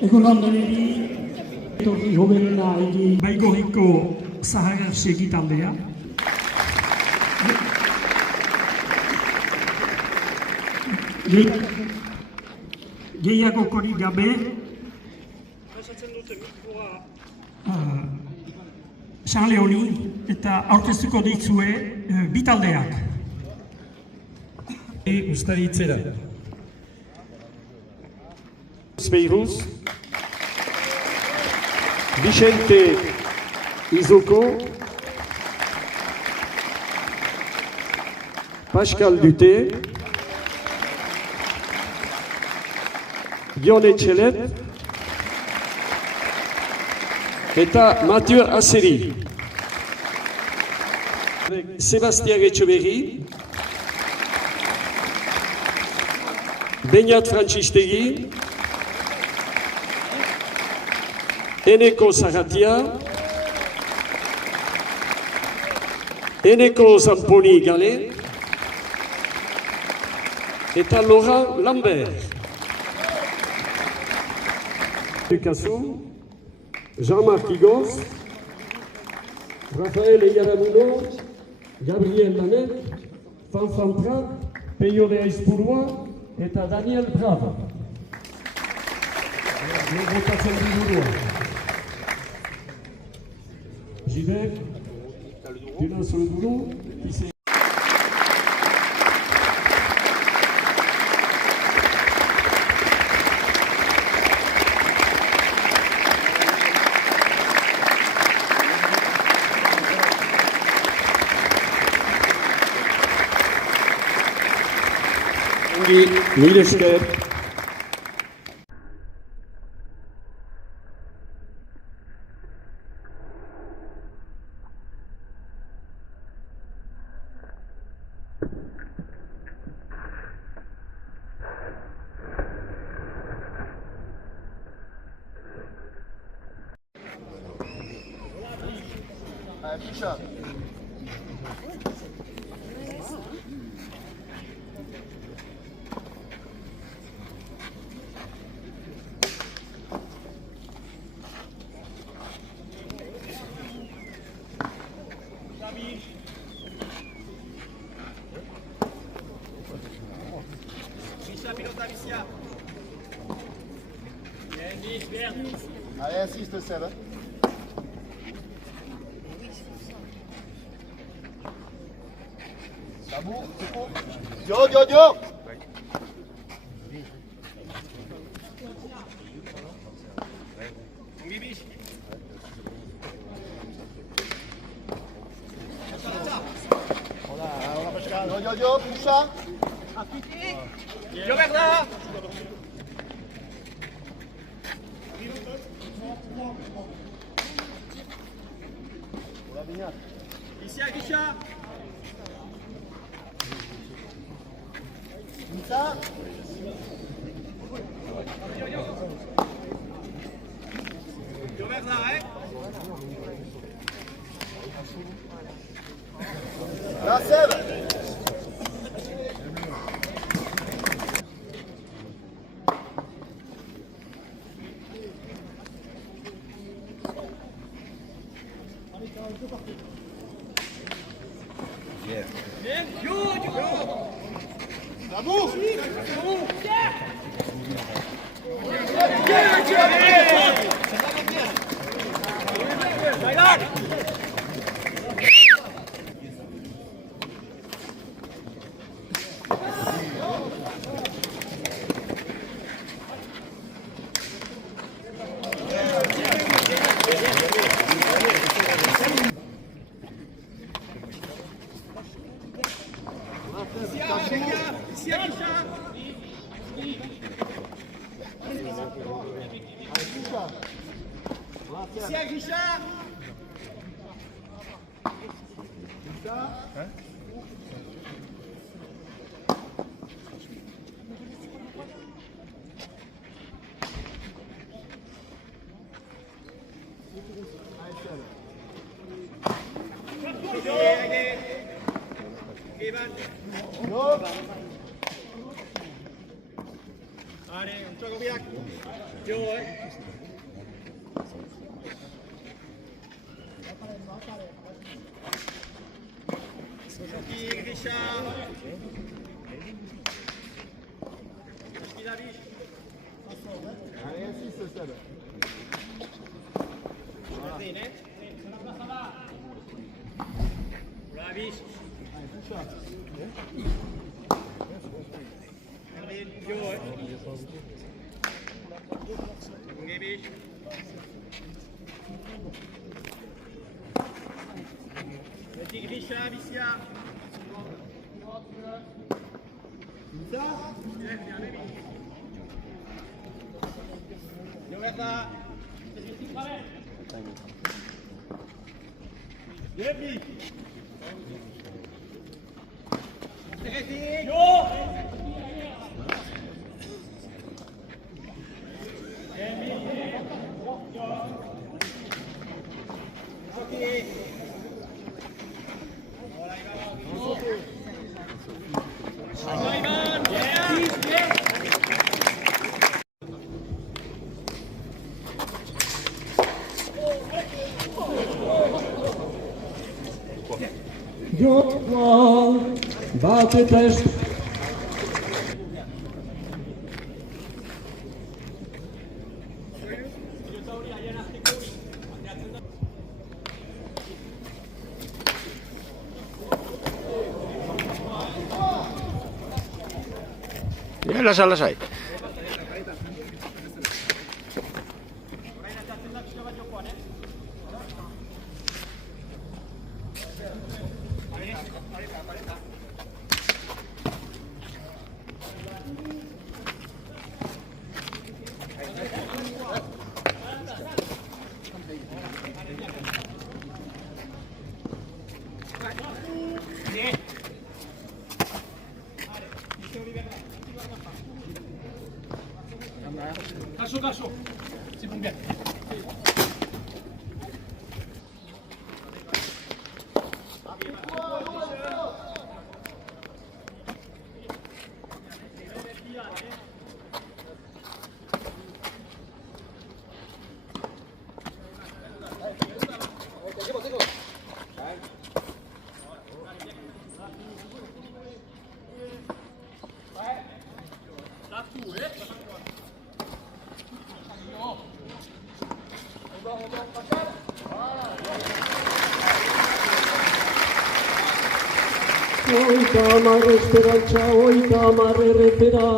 Egunon deneri, etorri hoberena egin Baigorriko Zahara segitaldea. Gehiago korik gabe, pasatzen dute mikroa Charles honi eta aurkeztuko ditzue bitaldeak. Ustaritzera. Beiruz, Vicente Izoko, Pascal Duté, Jon Etxelet eta Mathieu Asseri. Sébastien Etxeberri, Beñat Frantzistegi, Eneko Zaratia, Eneko Zamponi Gale eta Laurent Lambert. Picasso, Jean-Marc Igos, Rafael Eyaramuno, Gabriel Lanet, Fanfan Prat, Peyo de Aizpurua eta Daniel Brava. Votatzen liburua. Gilbert, tu lances le boulot, qui c'est? Mille esker. Allez, insiste, Seb. Sabour, c'est faux. Dio. Dio, Poucha. Dio Bernard. Ici à Guichard. Mita. Dio Bernard, hein? Là, Seb. Sabour. Ici à Guichard. Ici à Guichard. Allez, on te reviens. Gentil, Richard. Gentil, David. Allez, insiste, Seb. David. Allez, Poucha. Petit Grisha, Vicia. Yoverta. Yevli. Yo. Joshua, baty też. Lasai. Garçon. C'est bon, bien. Oi, tamar esperantza, oi, tamar errepera.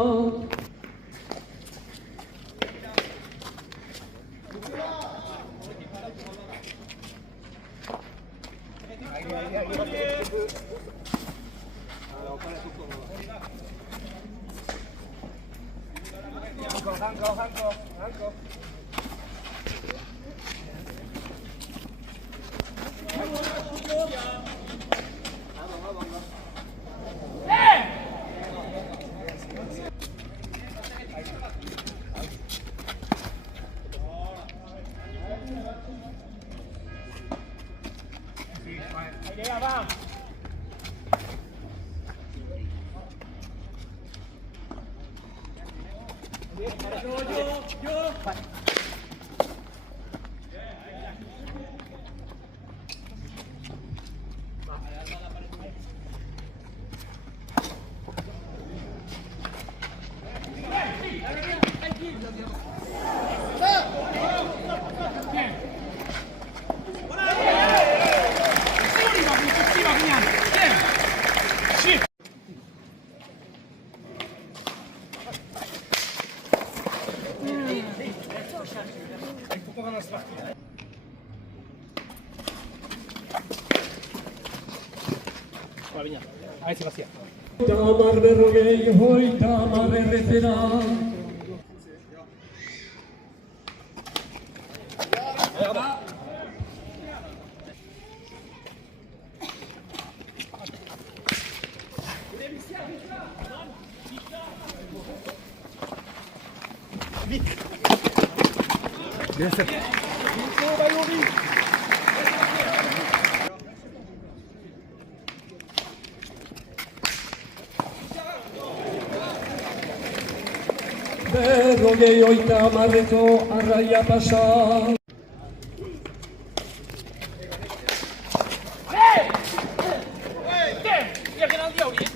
Tamar berrogei, oi, tamar errepera. berrogei oita hamarreko Arraia pasa. Jardinaldi hori.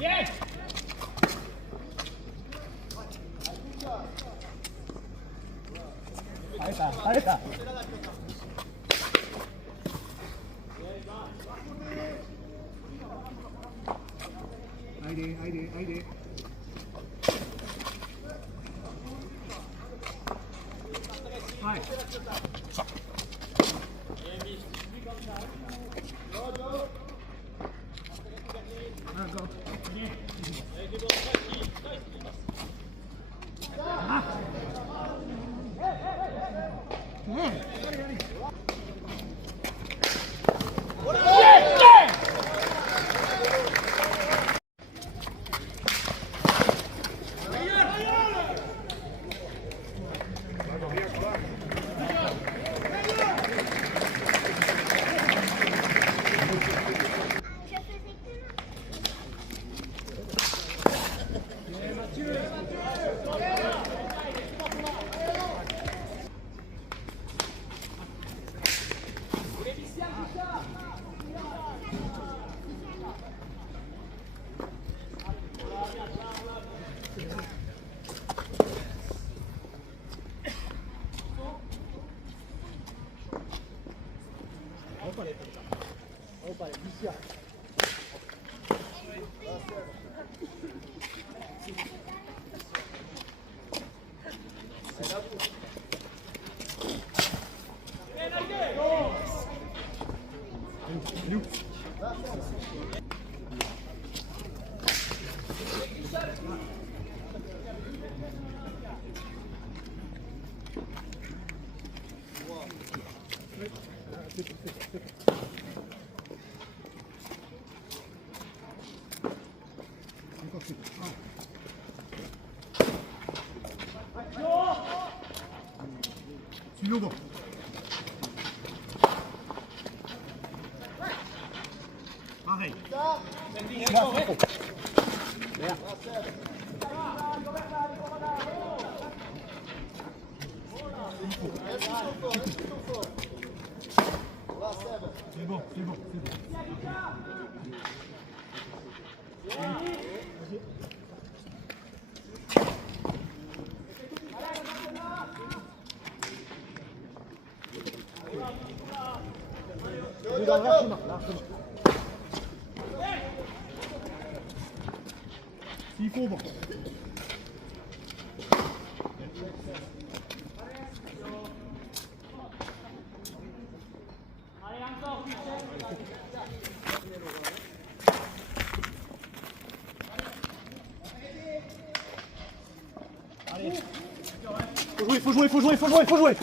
Yes! Ahí está. Aire. Hugo. Pareil. C'est bon. S'il faut, bon. Faut jouer.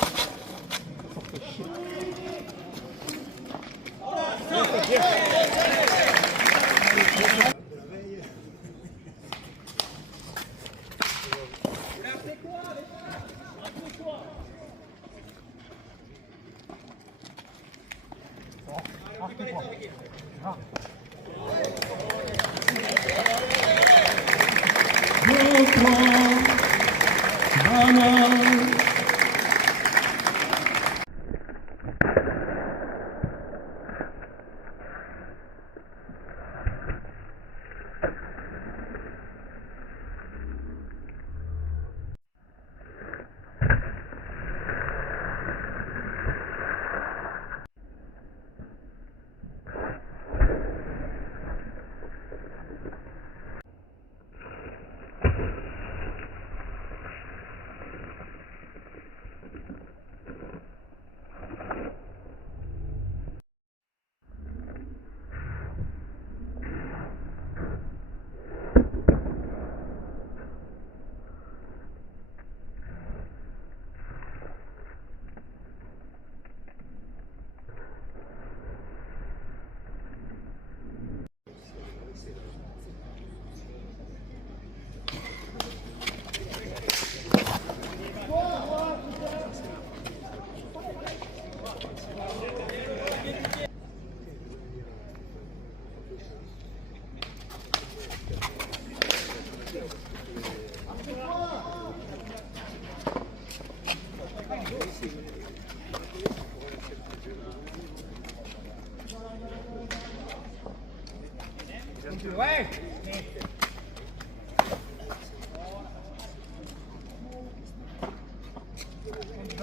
Anna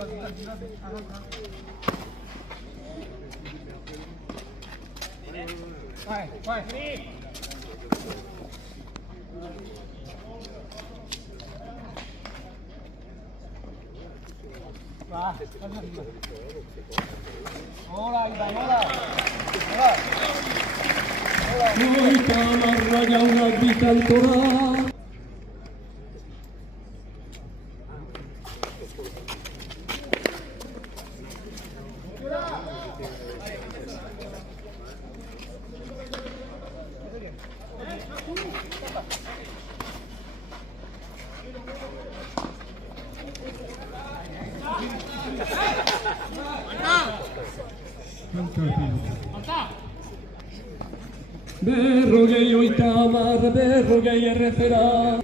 Ouais, ouais. Va, hola, Iván, hola. Oita marra jauna bikantora. Berrogei oita hamar, berrogei errezera.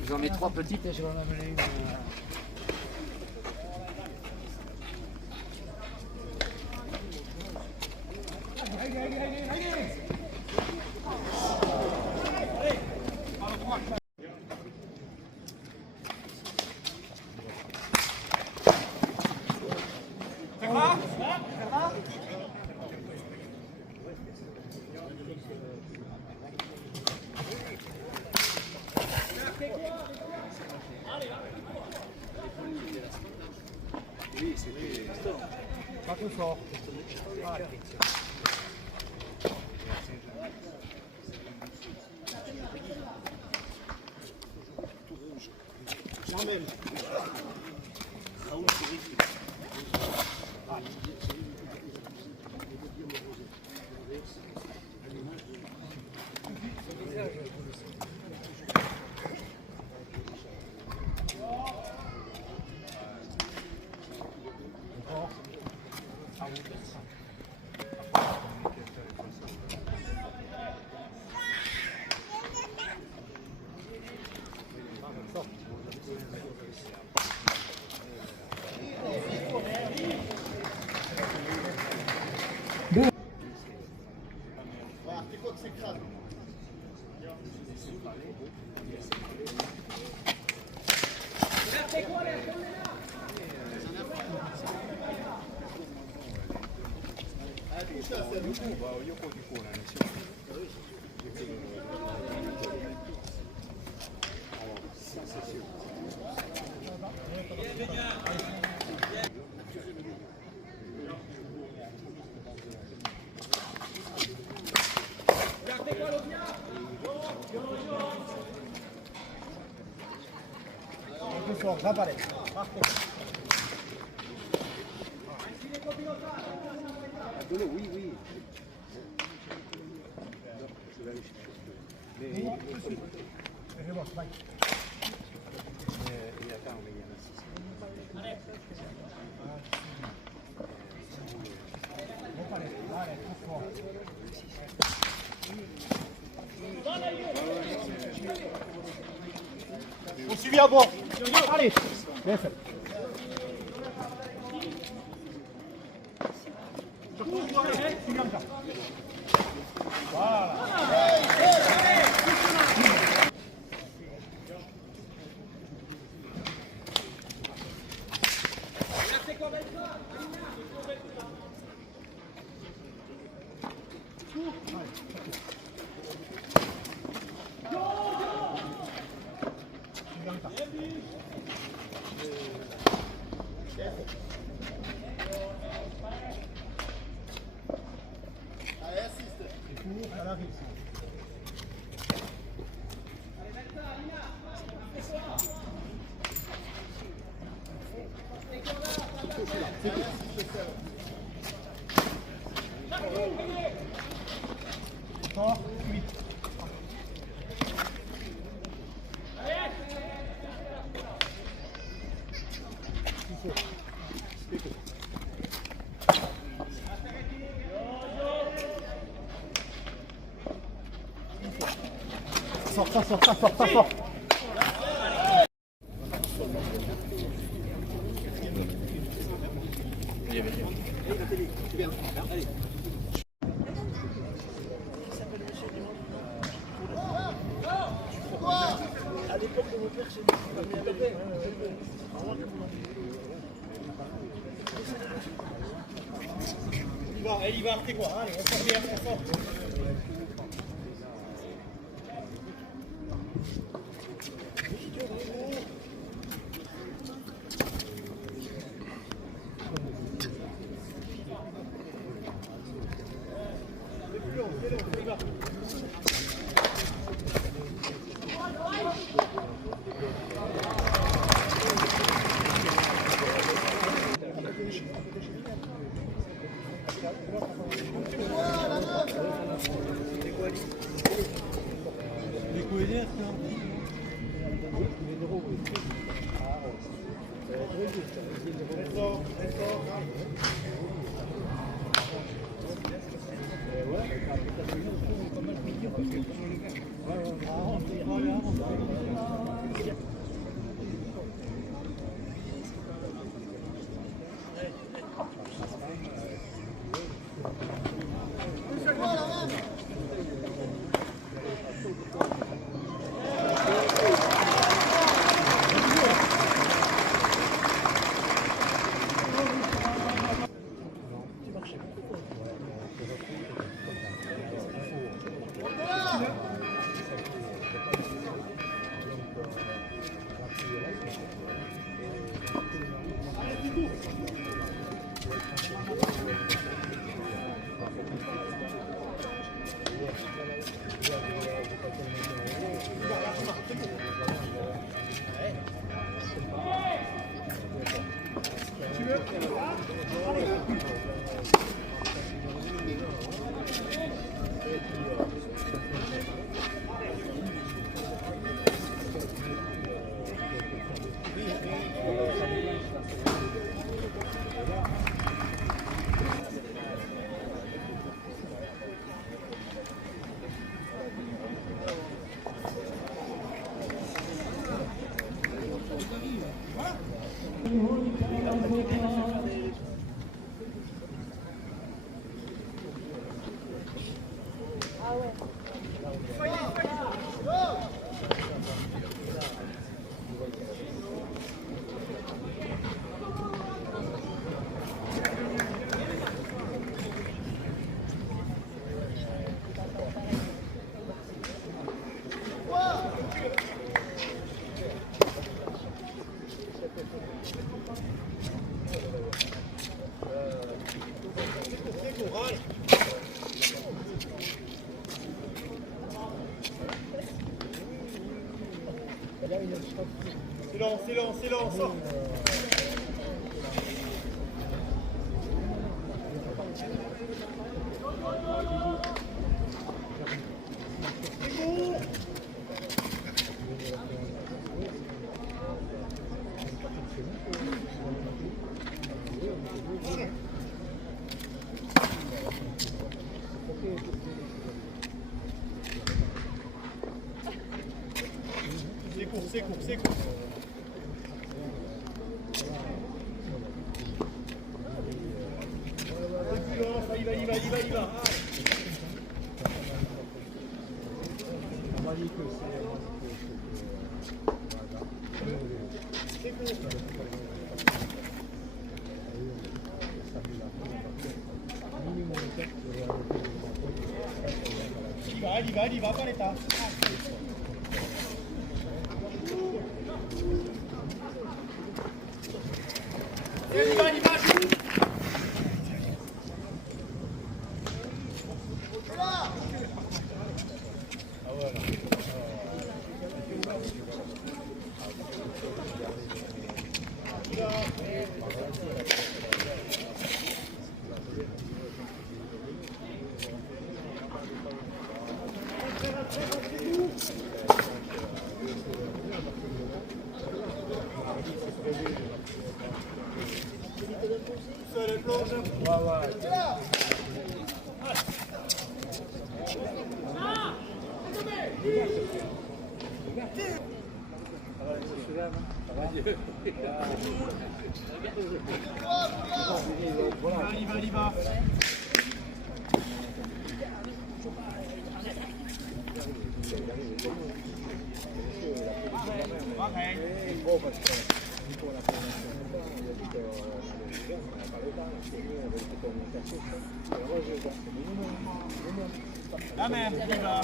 Je vous en mets 3 petites et je vais en amener une. Pas trop fort. J'emmène. Plus fort, va palais. Oui, oui. On suivi à bord. Allez. Bien fait. Surtout, suivi en cas. Voilà. Sors. Super. Allez. À l'époque de mon père, chez nous, c'est pas bien fait. Il y va, t'es quoi? Allez, on sort bien, on sort. Silence, sort. C'est court. Il va. Il va pas l'état. Il va. Il y va. La même, il y va.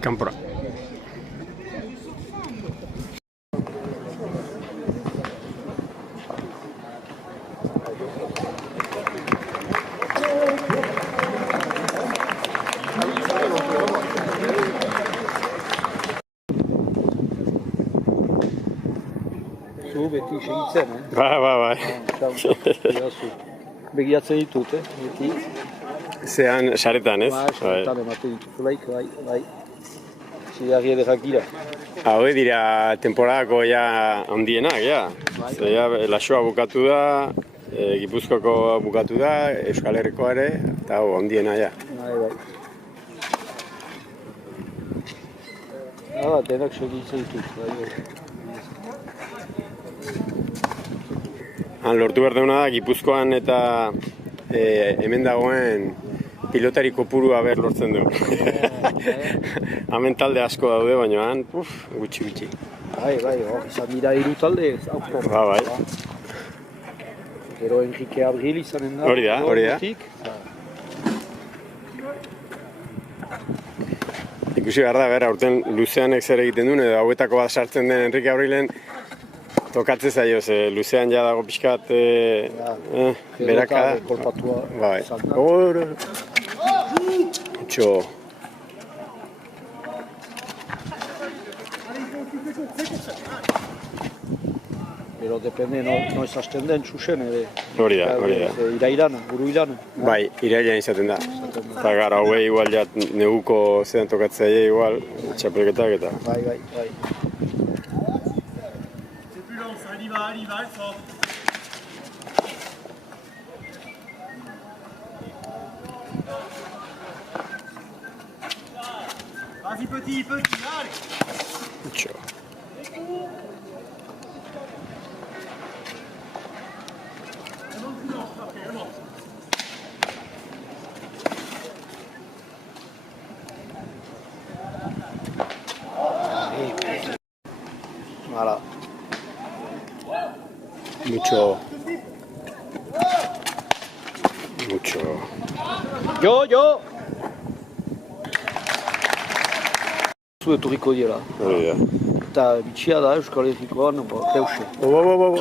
Kanpora. Zu beti segitzen, Bai. Begiratzen ditut, beti. Zean, saretan, ez? Saretan ematen dituzulaik, bai. Zigarri ederrak dira. Hau dira temporadako ja handienak, ja. Zer, Lasoa bukatu da, Gipuzkoako bukatu da, Euskal Herrikoa ere, eta hau handiena, ja. Bai. Denak segitzen ditut, bai. Han lortu behar deuna da, Gipuzkoan eta hemen dagoen pilotari kopurua ber lortzen du. Hemen talde asko daude, baina han, gutxi. Bai, izan dira 3 talde, auko. Bai. Gero Enrique Abril izanen da. Hori da. Ikusi behar da, aurten luzeanek zer egiten duen, edo hauetako bat sartzen den Enrique Abrilen, tokatzen zaio, luzean ja dago pixkat, beraka. Kolpatua. Bai. Mucho. Pero depende noiz hasten den txusen, Hori da. Irailan, buru ilan. Bai, irailan izaten da. Eta gara, hauei igual ja neguko zedan tokatzaile igual, txapelketak eta. Bai. C'est plus long, ça, il y va, elle sort. Vas-y petit, allez. Mucho. Voilà. Mucho. Jo! Zu etorriko dira. Hori da. Eta bitxia da Euskal Herrikoan, peuxe. Bo.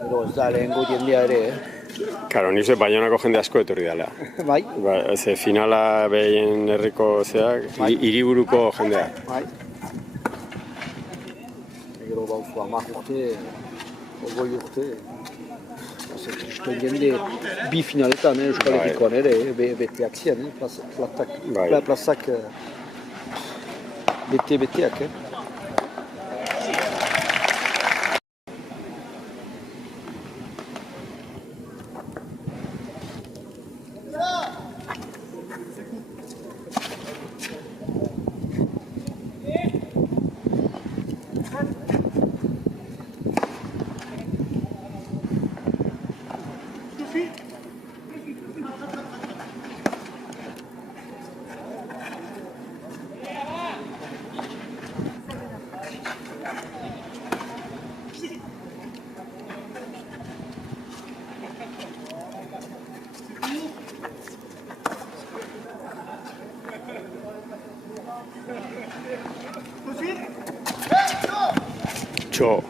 Gero ez da lehengo jendea ere, Karo, nizu Baionako jende asko etorri dela. Bai. Ze finala behien herriko zeak, hiriburuko jendea. Bai. Gero bauzu 10 urte, 20 urte. Zertrizten jende bi finaletan Euskal Herrikoan ere, beteak ziren, plazak beteak. Utxo.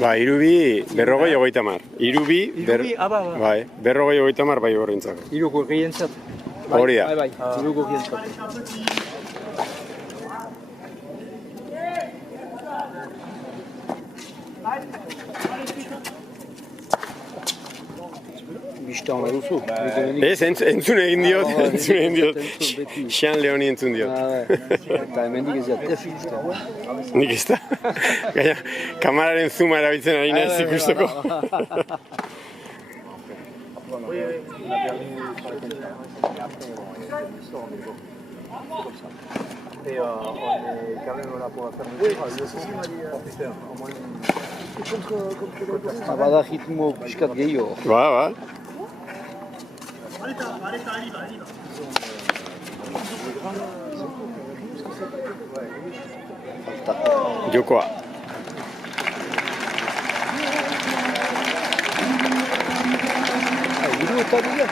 Ba, irubi, berrogei hogeita mar. Irubi, bai, berrogei hogeita mar bai horrentzako. Iruko gehientzat. Hori da. Bai, iruko gehientzat. Bistan behar duzu. Ez, entzun egin diot, entzun egin diot. Xean Leoni entzun diot. Eta hemendik ez jat. Nik ez da. Gaina, kamararen zuma erabiltzen ari naiz ikusteko. Bada ritmo piskat gehiago. Ba. Vareta, ahí va. Jokoa. Hiru eta bide.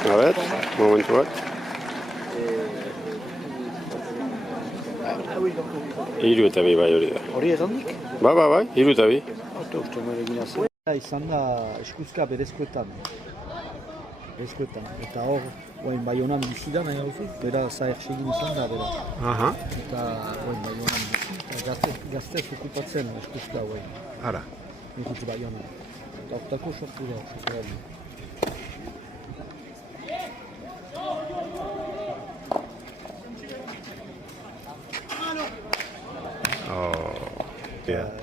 A ver, momentu bat. Hiru eta bi bai hori da. Hori egandik? Bai, hiru eta bi. Uste meregin azen. Izan da eskuzka berezkoetan. Eta hor, Baionan bizi da nahi hauzu, bera zahertsegin izan da, bera. Aha. Eta Baionan bizi, eta gaztez okupatzen eskuzka, Ara. Nikutz Baionan. Eta hortako sortu da, soziali.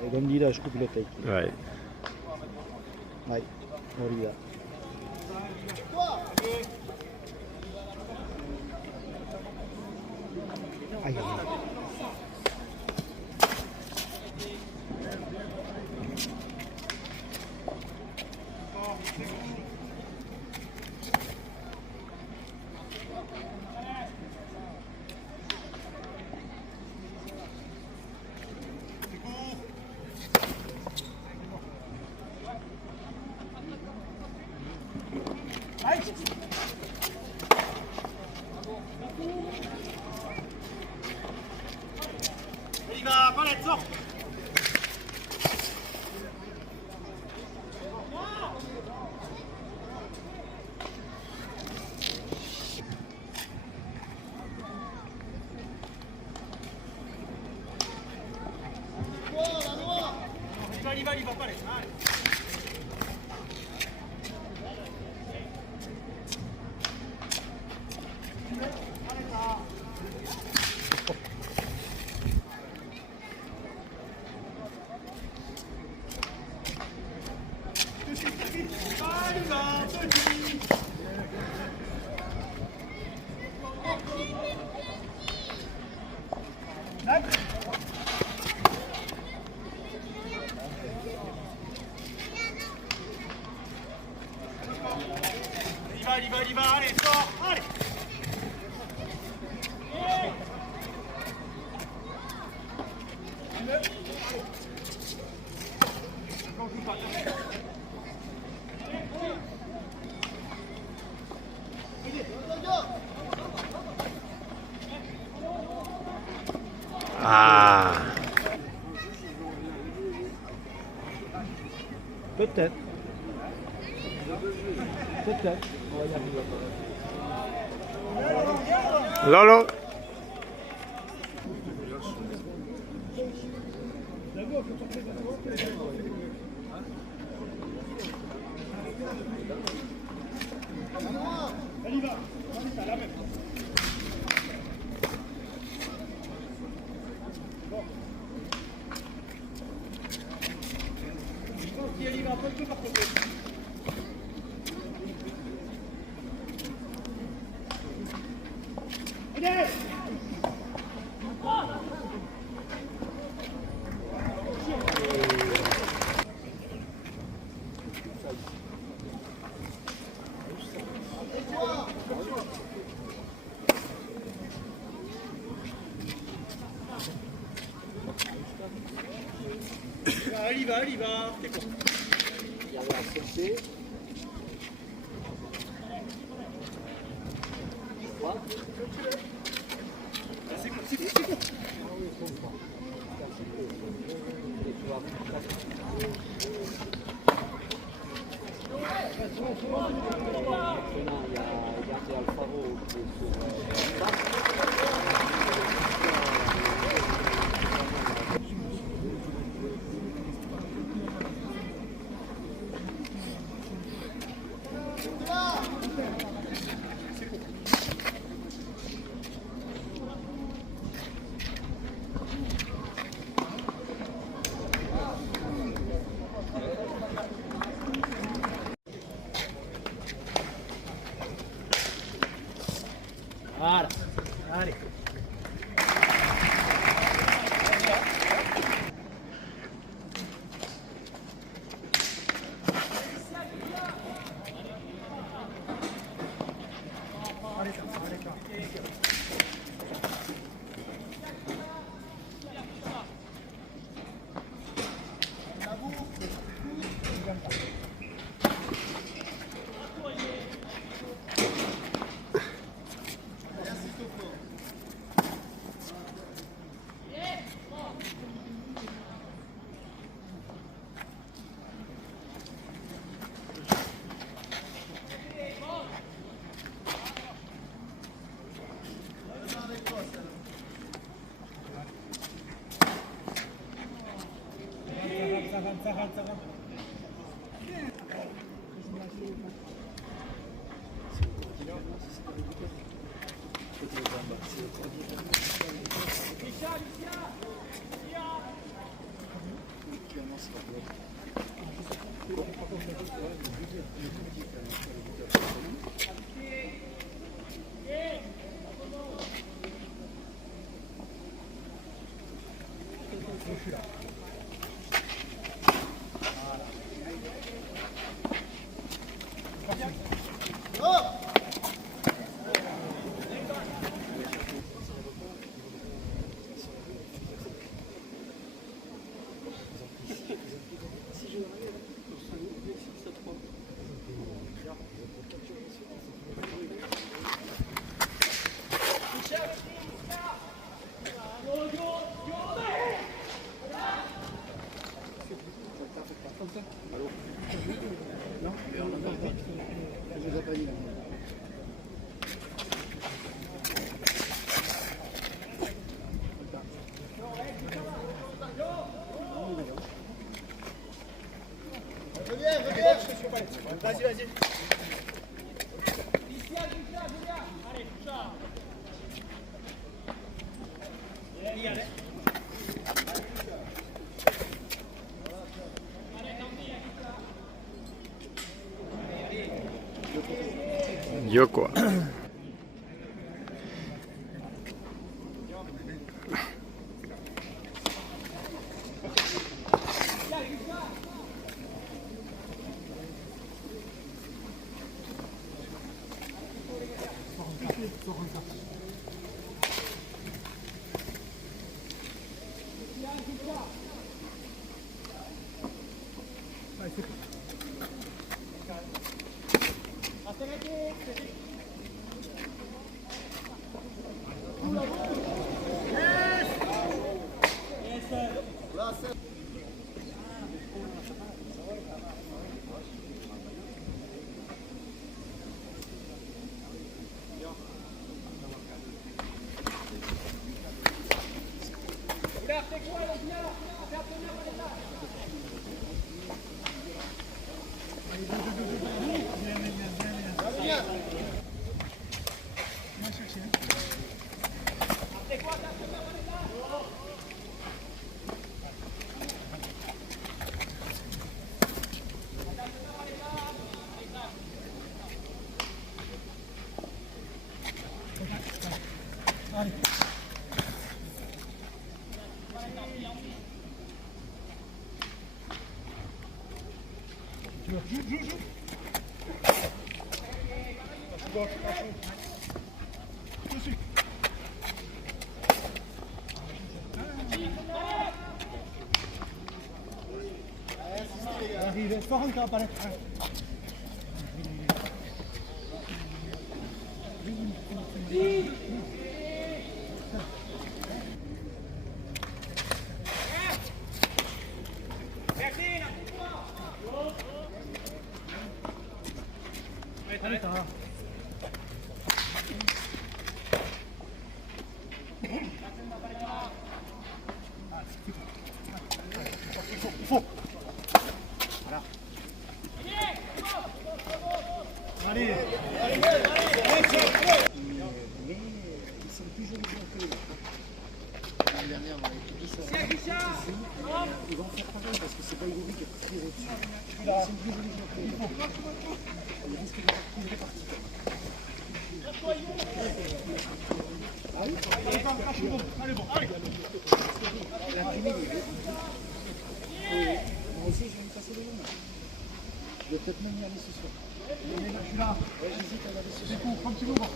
Egon dira eskupiloteik. Bai. Bai, hori da. Il y va, allez, sors, allez. Ah. Peut-être. Peut-être. Lolo. Il y va, va, t'es con. Voilà, allez. Vas-y, vas-y. Jokoa. fort encore, Palais. Allez, ça va. Il faut. Voilà. Allez. Ils sont plus jolis que l'année dernière, on avait tout ça. Ils vont faire pareil parce que c'est pas Igori qui a tiré dessus. Ils sont plus jolis que l'année. Ils risquent de faire plus de parties. Allez, bon, allez. Moi aussi, je vais me passer les jambes. Je vais peut-être même y aller ce soir. Je suis là. J'hésite à aller ce soir. C'est court, un petit moment.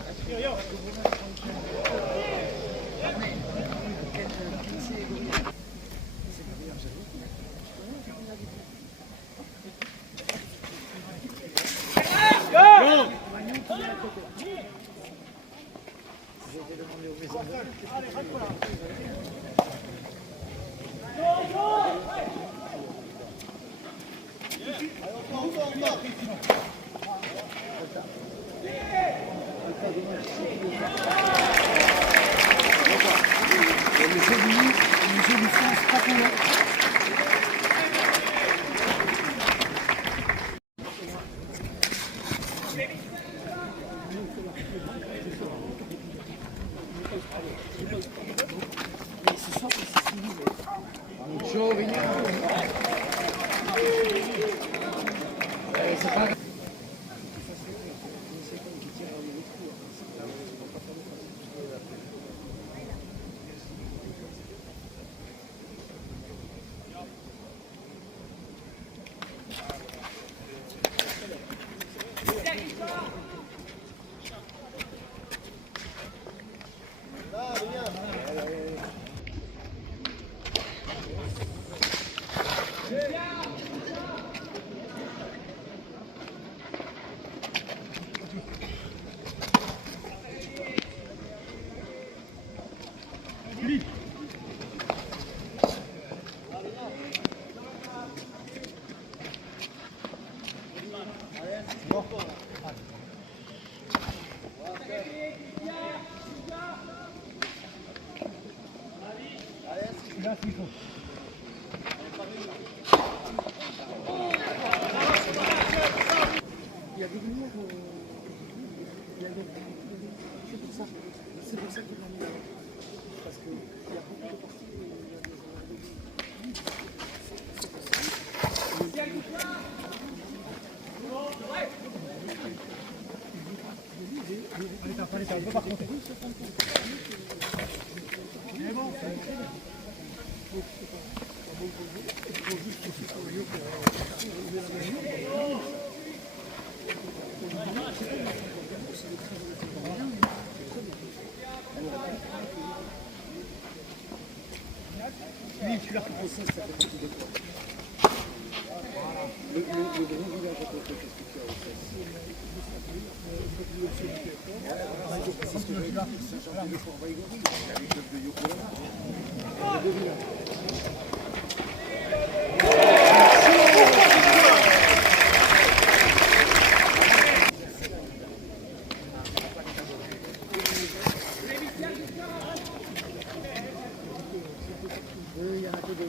Là, il faut. Il y a des lumières. Il y a des... C'est pour ça qu'il l'ont mis là. Parce qu'il y a beaucoup de parties où il y a des Allez, ça va pas compter. C'est bon. Oui, je suis là. Le grand village à côté, qu'est-ce que tu as aussi? C'est ce que je veux dire. Saint-Jean de Fort Baïgori, il y a les clubs de Yokohama. Il y a les deux villages. Il y en a que deux.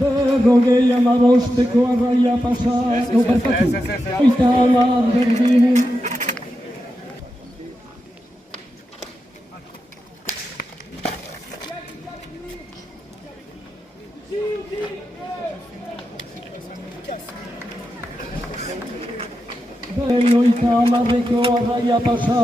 Berrogei amabosteko arraia pasa, barkatu, oita hamar berdin. Oita hamarreko arraia pasa.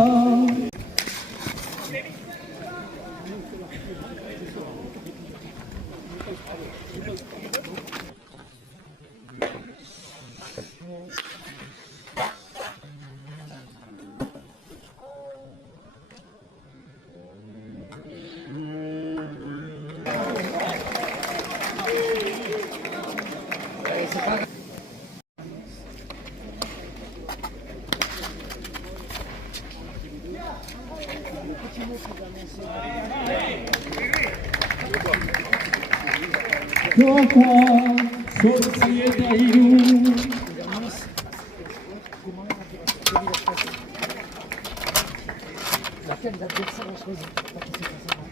조화 소리에다 이루 Laquelle l'adversaire a choisi pour qu'il se fasse mal.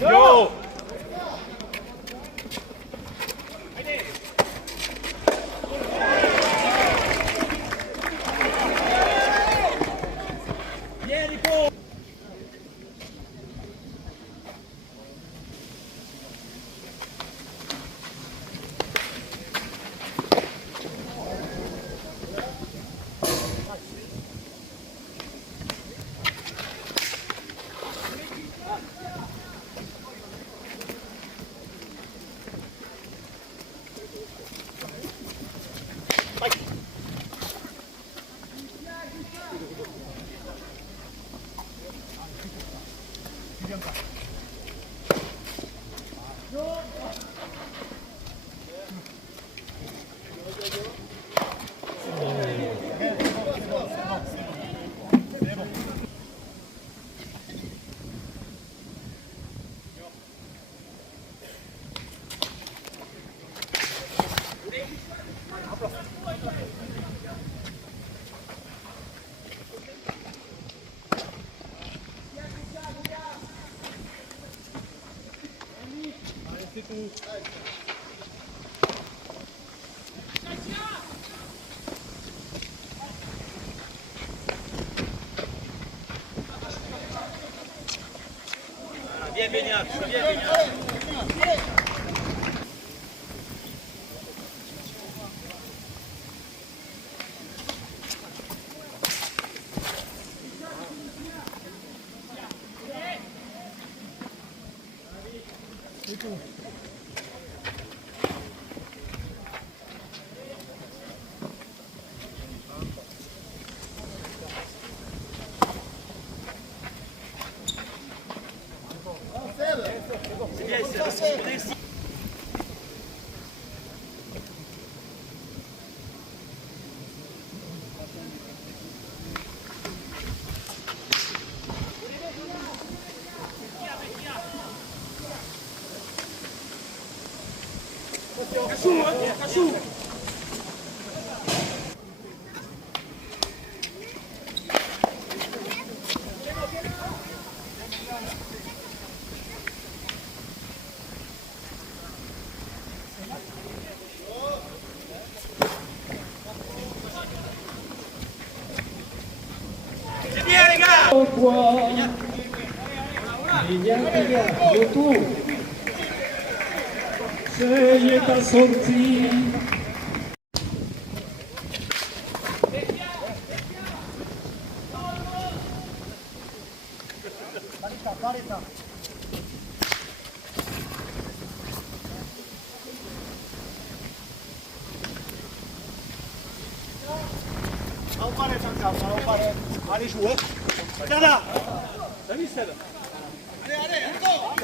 Yo! Bien, Beignac, bien, Beignac. Sei eta zortzi. Allez, joueur. Regarde là. Salut, Seb. Allez, allez, encore.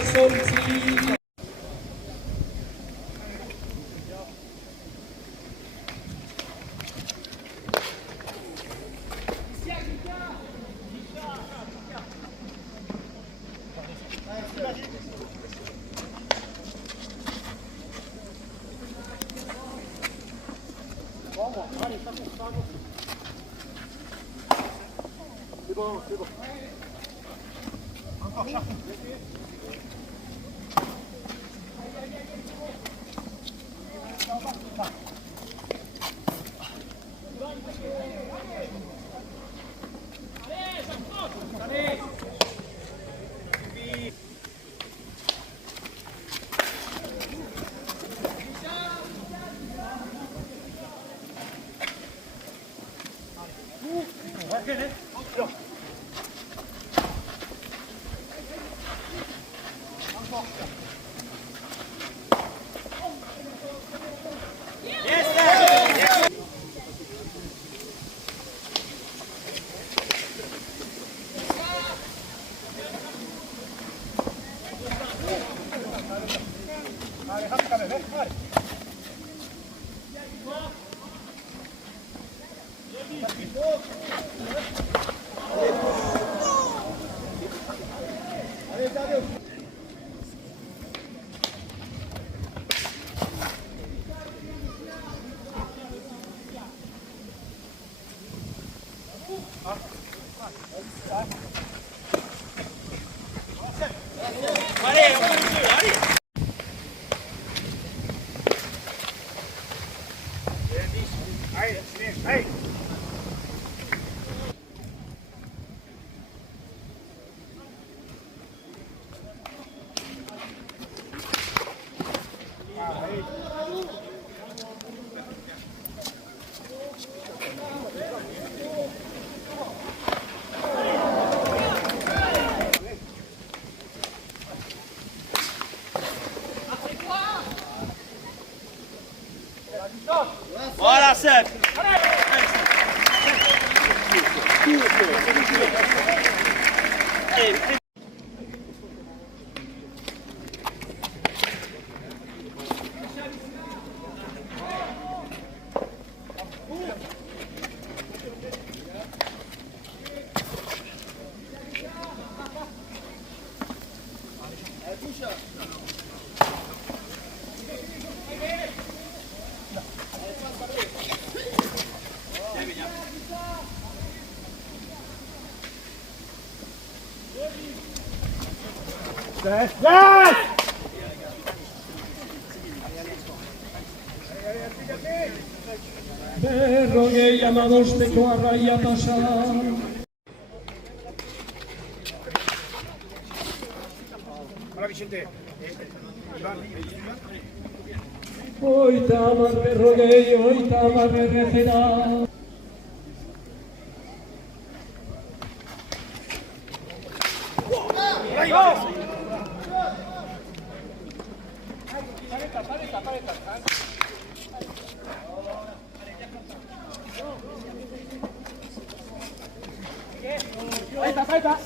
zortzi. C'est bon, c'est bon. Encore, Charles. Allez, rate quand même, allez. Allez, Dario. Allez, on va le jeu, allez. Allez. Voilà, Seb. Allez, Yes! Berrogei amabosteko arraia pasa. Hola, Vicente. Hoita hamar berrogei, hoita hamar berrezera. Ahí está.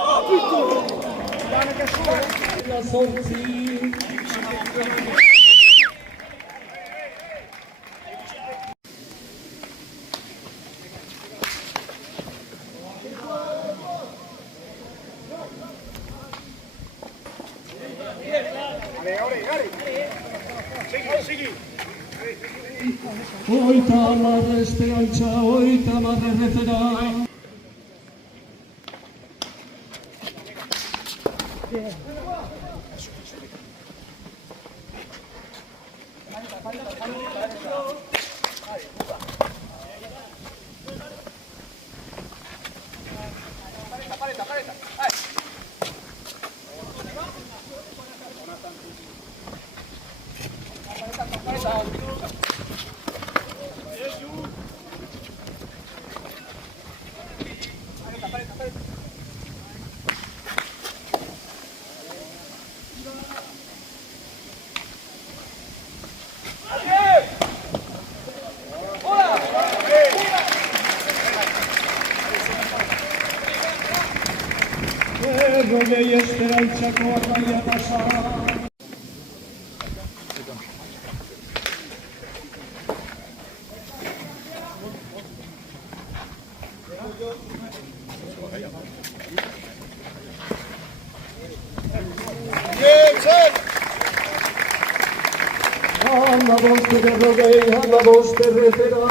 Oh putain! eta zortzi. Hogeita hamar Esperantza, hogeita hamar Errezera. Berrogei Esperantzako arraia pasa. Hamabost berrogei, hamabost Errezera.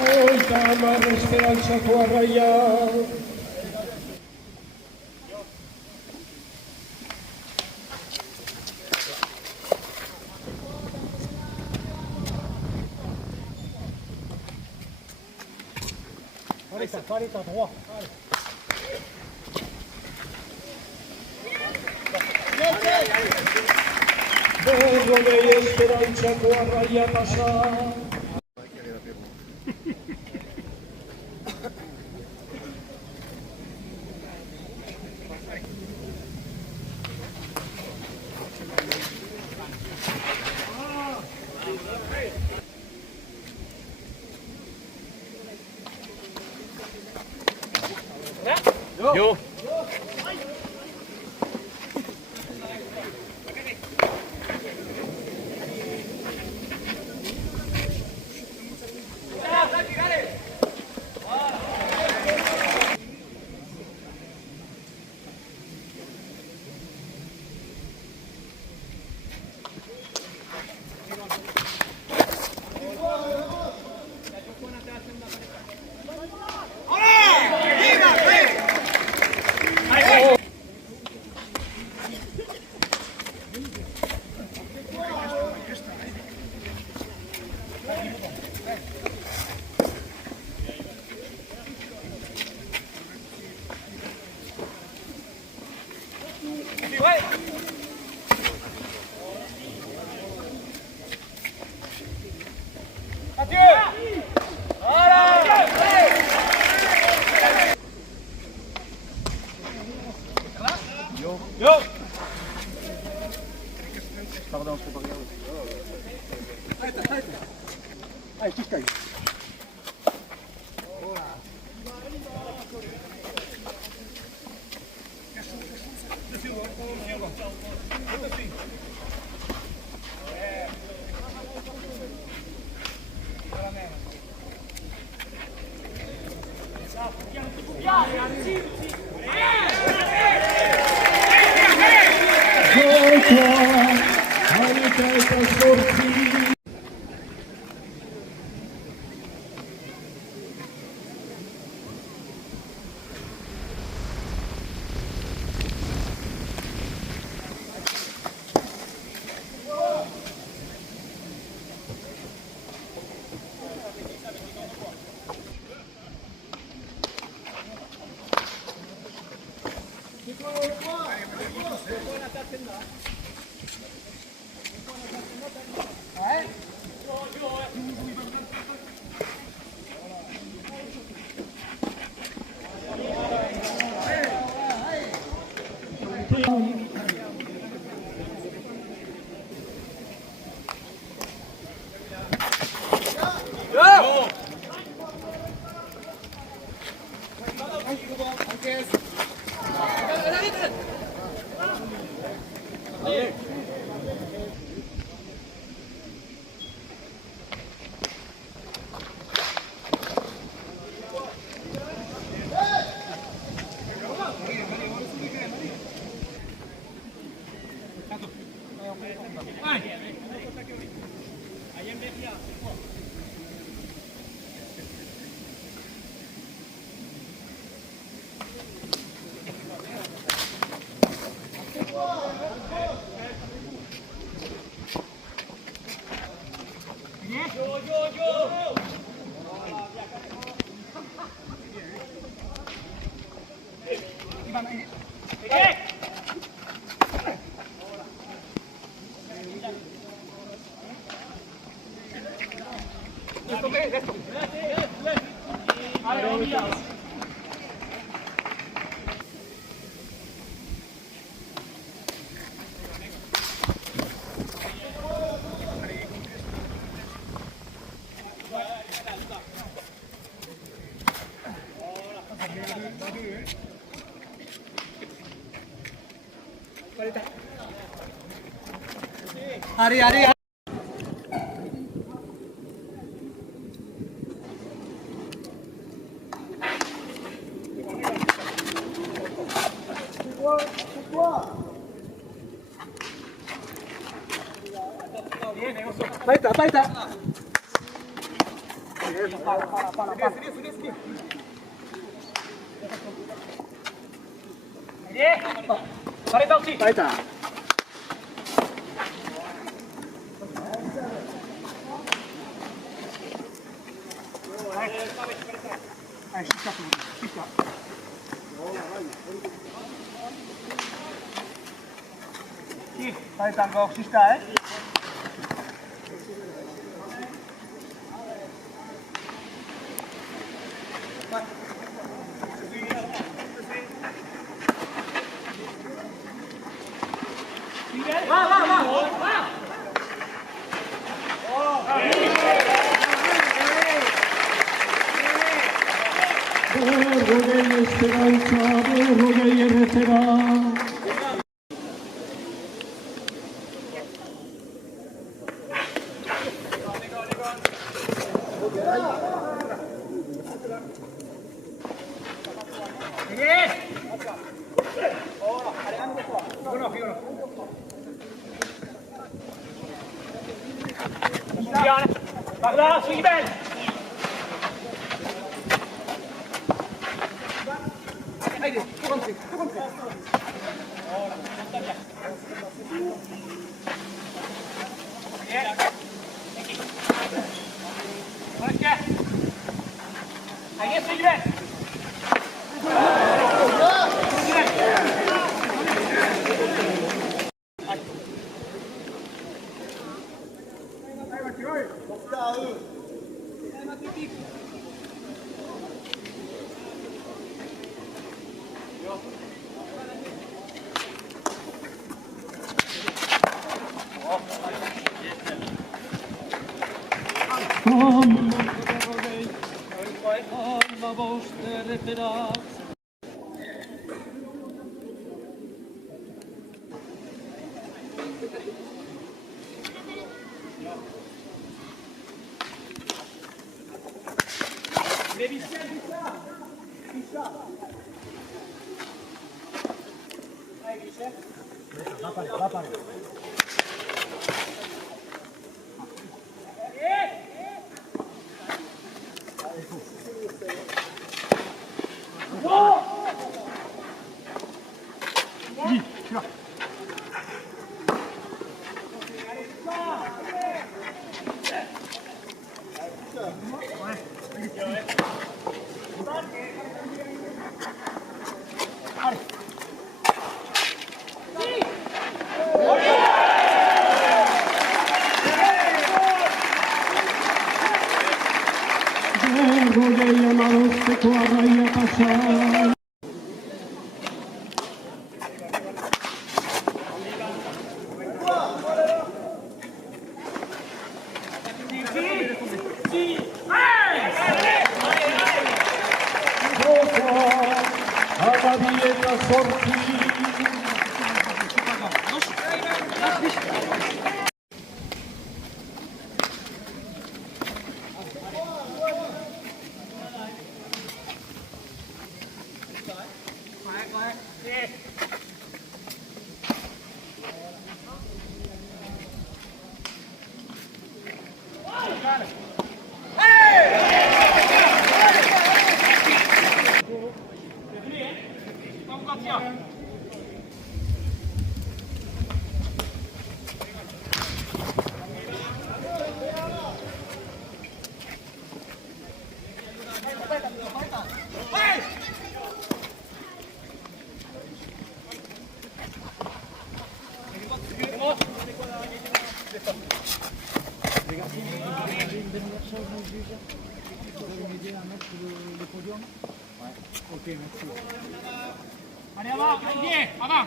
Hogeita hamar Esperantzako arraia. Parita, droit. Berrogei Esperantzako arraia pasa. Yo. Yo. Pardon, je peux pas regarder. Allez, tu cailles. Ari, Ari. Baita, baita. Baita. Baita kok sista, eh? Rogei esperanza, rogei erretera. Parla, sugli belli! Rodei amarosteko arraia pasa. Amabieta sorti. Allez, avant, Olivier, avant.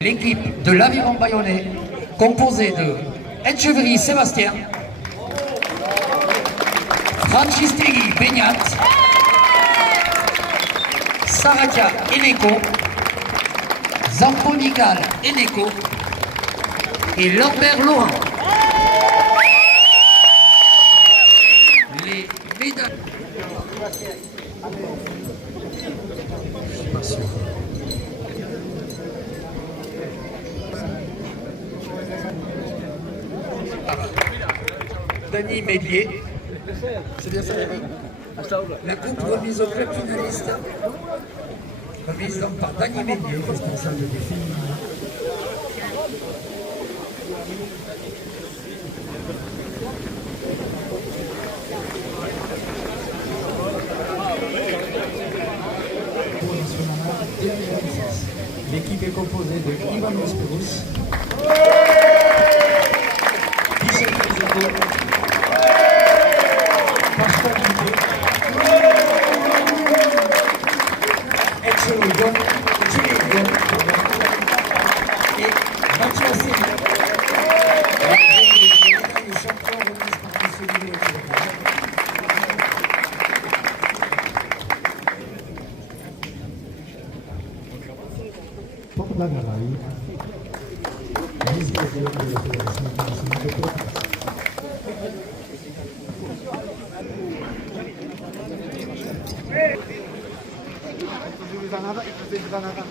L'équipe de l'Aviron Bayonnais, composée de Etcheverry Sébastien, Francistegui Beignat, Saratia Eneko, Zamponigal Eneko et Lambert Laurent. Les médailles. Dany Mélier. C'est bien ça. La coupe remise au club finaliste. Remise donc par Dany Mélier, responsable des films. L'équipe est composée de Ivan Mospirous, Pascal Dupuy, Etchel Oudon, et Mathieu Asseli. Les champions remises par M. Lille et Porte la médaille. Vice-président de la Fédération internationale de porte. Il faisait du banana.